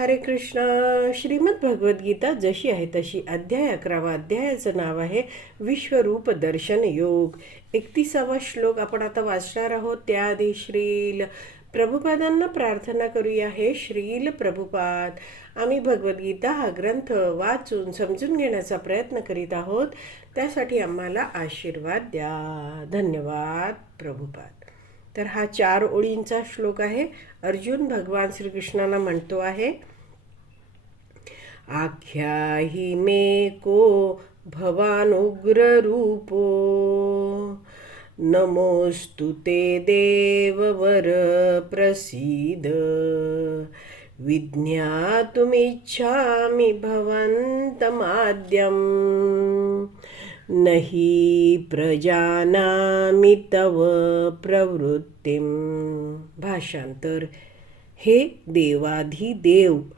हरे कृष्ण. श्रीमद भगवद्गीता जशी आहे तशी अध्याय अकरावा अध्यायाचं नाव आहे विश्वरूप दर्शन योग. एकतीसावा श्लोक आपण आता वाचणार आहोत. त्याआधी श्रील प्रभुपादांना प्रार्थना करूया. हे श्रील प्रभुपाद आम्ही भगवद्गीता हा ग्रंथ वाचून समजून घेण्याचा प्रयत्न करीत आहोत. त्यासाठी आम्हाला आशीर्वाद द्या. धन्यवाद प्रभुपाद. तर हा चार ओळींचा श्लोक आहे. अर्जुन भगवान श्रीकृष्णाला म्हणतो आहे आख्याहि मे को भवान उग्र नमोस्तु ते देववर प्रसीद। विज्ञातुमिच्छामि भवंतमाद्यं न हि प्रजानामि तव प्रवृत्तिं भाषांतर हे देवाधिदेव।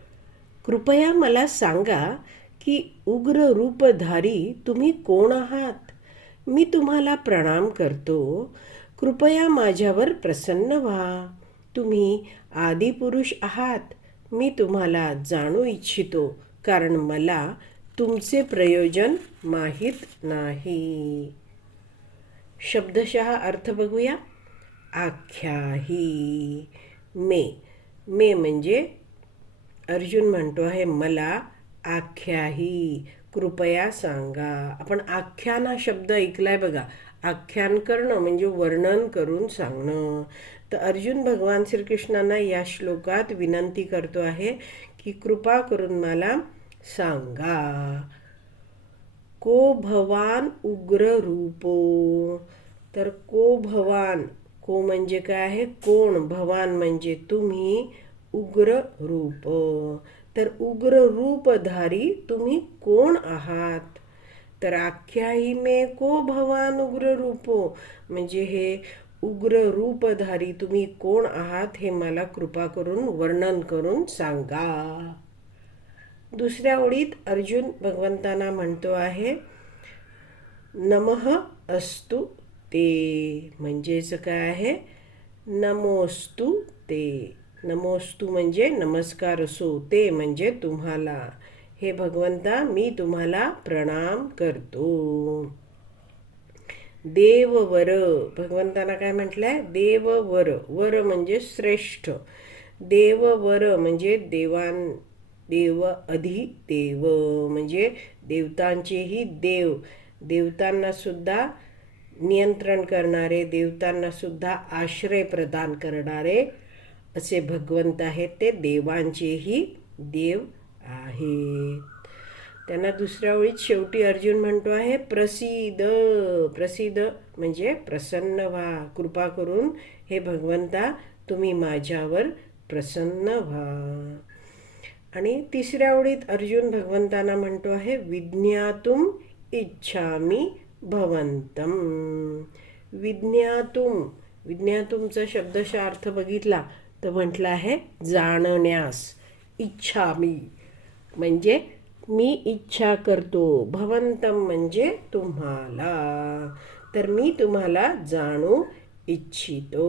कृपया मला सांगा की उग्र रूपधारी तुम्ही कोण आहात? मी तुम्हाला प्रणाम करतो. कृपया माझ्यावर प्रसन्न व्हा. तुम्ही आदिपुरुष आहात. मी तुम्हाला जाणू इच्छितो कारण मला तुमचे प्रयोजन माहीत नाही. शब्दशः अर्थ बघूया. आख्याही. मे. मे म्हणजे अर्जुन म्हणतो आहे मला आख्याही कृपया सांगा. आपण आख्यान हा शब्द ऐकलाय बघा. आख्यान करणं म्हणजे वर्णन करून सांगणं. तर अर्जुन भगवान श्रीकृष्णांना या श्लोकात विनंती करतो आहे की कृपा करून मला सांगा को भवान उग्र रूपो? तर को भवान को म्हणजे काय आहे? कोण? भवान म्हणजे तुम्ही उग्र रूप. तर उग्र रूपधारी तुम्ही कोण आहात? तर आख्याही मे को भवान उग्र रूपो? म्हणजे हे उग्र रूपधारी तुम्ही कोण आहात हे मला कृपा करून वर्णन करून सांगा. दुसऱ्या ओळीत अर्जुन भगवंतांना म्हणतो आहे नमः अस्तु ते. म्हणजेच काय आहे? नमोस्तु ते. नमोस्तू म्हणजे नमस्कार असो ते म्हणजे तुम्हाला. हे भगवंता मी तुम्हाला प्रणाम करतो. देववर भगवंतांना काय म्हटलंय? देववर वर म्हणजे श्रेष्ठ. देववर म्हणजे देवान देव अधि देव म्हणजे देवतांचेही देव. देवतांना सुद्धा नियंत्रण करणारे देवतांना सुद्धा आश्रय प्रदान करणारे असे भगवंत आहेत ते देवांचेही देव आहेत. त्यांना दुसऱ्या ओळीत शेवटी अर्जुन म्हणतो आहे प्रसिद्ध प्रसिद्ध म्हणजे प्रसन्न व्हा. कृपा करून हे भगवंता तुम्ही माझ्यावर प्रसन्न व्हा. आणि तिसऱ्या ओळीत अर्जुन भगवंतांना म्हणतो आहे विज्ञातुम इच्छामी भवंतम विज्ञातुम विज्ञातुमचा शब्दशा अर्थ बघितला तर म्हटलं आहे जाणण्यास इच्छामी म्हणजे मी इच्छा करतो भवंतम म्हणजे तुम्हाला. तर मी तुम्हाला जाणू इच्छितो.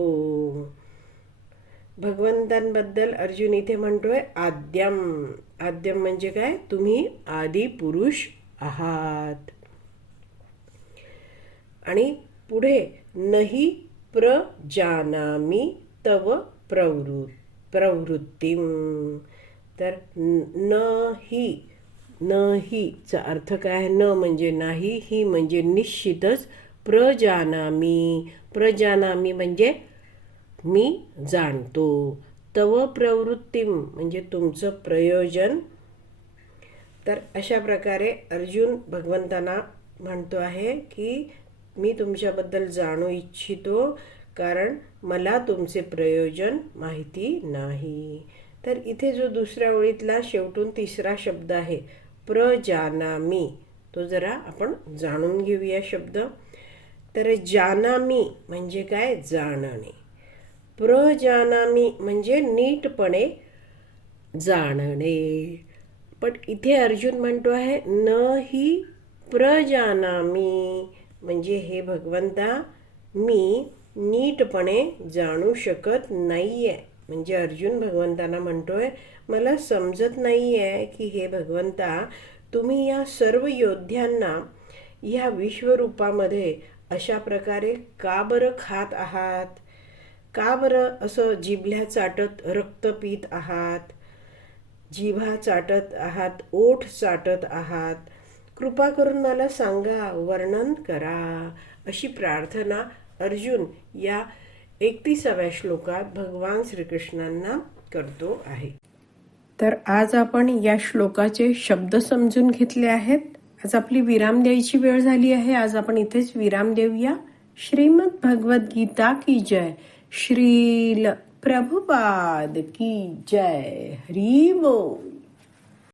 भगवंतांबद्दल अर्जुन इथे म्हणतोय आद्यम. आद्यम म्हणजे काय? तुम्ही आदी पुरुष आहात. आणि पुढे नही प्रजानामी तव प्रवृ प्रवृत्तीम तर न ही न हीचा अर्थ काय आहे? न म्हणजे नाही ही म्हणजे निश्चितच प्रजानामी. प्रजानामी म्हणजे मी जाणतो. तव प्रवृत्तीम म्हणजे तुमचं प्रयोजन. तर अशा प्रकारे अर्जुन भगवंतांना म्हणतो आहे की मी तुमच्याबद्दल जाणू इच्छितो. कारण मला तुमचे प्रयोजन माहिती नाही. तर इथे जो दुसऱ्या ओळीतला शेवटून तिसरा शब्द आहे प्रजानामी तो जरा आपण जाणून घेऊया शब्द. तर जानामी म्हणजे काय? जाणणे. प्रजानामी म्हणजे नीटपणे जाणणे. पण इथे अर्जुन म्हणतो आहे न ही प्रजानामी म्हणजे हे भगवंता मी नीटपणे जाणू शकत नाही आहे म्हणजे अर्जुन भगवंतांना म्हणतो आहे मला समजत नाही आहे की हे भगवंता तुम्ही या सर्व योद्ध्यांना ह्या विश्वरूपामध्ये अशा प्रकारे का बरं खात आहात? का बरं असं जिभल्या चाटत रक्त पीत आहात? जिभा चाटत आहात ओठ चाटत आहात? कृपा करून मला सांगा वर्णन करा. अशी प्रार्थना अर्जुन या एकतीसाव्या श्लोकात भगवान श्रीकृष्णांना करतो आहे. तर आज आपण या श्लोकाचे शब्द समजून घेतले आहेत. आज आपली विराम द्यायची वेळ झाली आहे. आज आपण इथेच विराम देऊया. श्रीमद भगवत गीता की जय. श्रील प्रभुपाद की जय. हरी बोल.